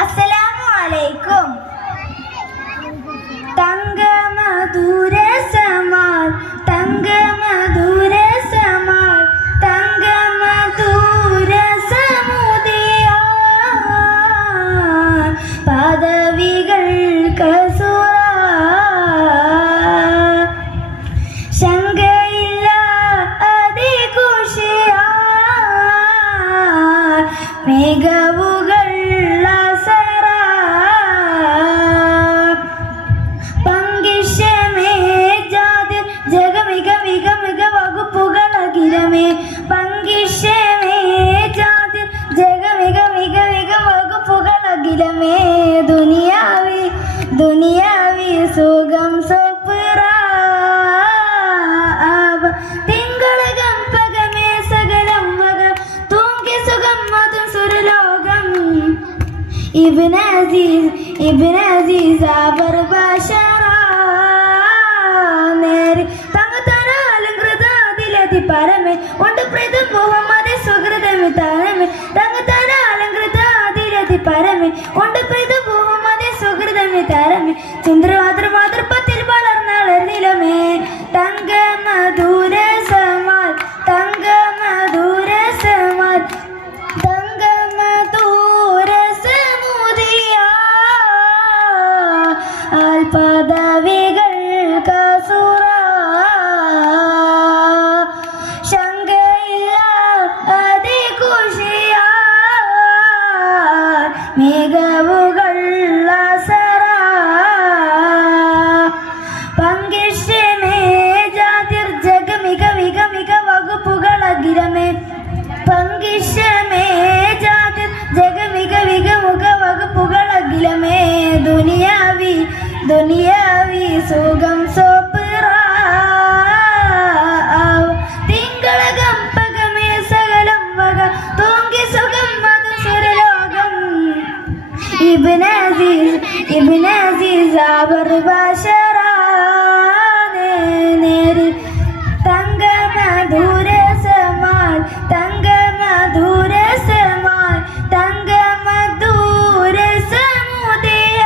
അസ്സലാമു അലൈക്കും. തങ്കമധുര സമാൽ തങ്കമധുര സമാൽ തങ്കമധുര സമുദയ പദവികൾ കസുര ശങ്കയില്ല അതികുഷിയ മികവുകൾ ദുനിയാവി സുഖം തിങ്കളകം പകമേ സകലം മകം തൂങ്കി സുഖം മതും സുരലോകം ഇബ്ൻ അസീസ് ആബർ ബശറ നേരി തങ്ങത്തനാലങ്കൃതാതിലതി പരമേ ഉണ്ട് പ്രേതം മുഹമ്മദ് സുഹൃതമി താരമേ തങ്ങത്തനാലങ്കൃതാതിലതി പരമേ ഉണ്ട് പ്രേതം മുഹമ്മദ് സുഹൃതമി താരമേ ചന്ദ്രമാതൃപത്തിൽ വളർന്നളർന്നിലമേ തങ്കമധുര സമാൽ തങ്കമധുര സമാൽ തങ്കമധുര സമുദയ പദവികൾ കസുര ശങ്കയില്ല അതികുഷിയ മികവുകൾ ദുനിയാവി സുഖം സോപ്ര തിങ്കളകം പകമേ സകലം വക തൂങ്കി സുഖം മധു സുരലോകം ഇബ്ൻ അസീസ് ആബർ ബശറ നേരി തങ്കമധുര സമാൽ തങ്കമധുര സമാൽ തങ്കമധുര സമുദയ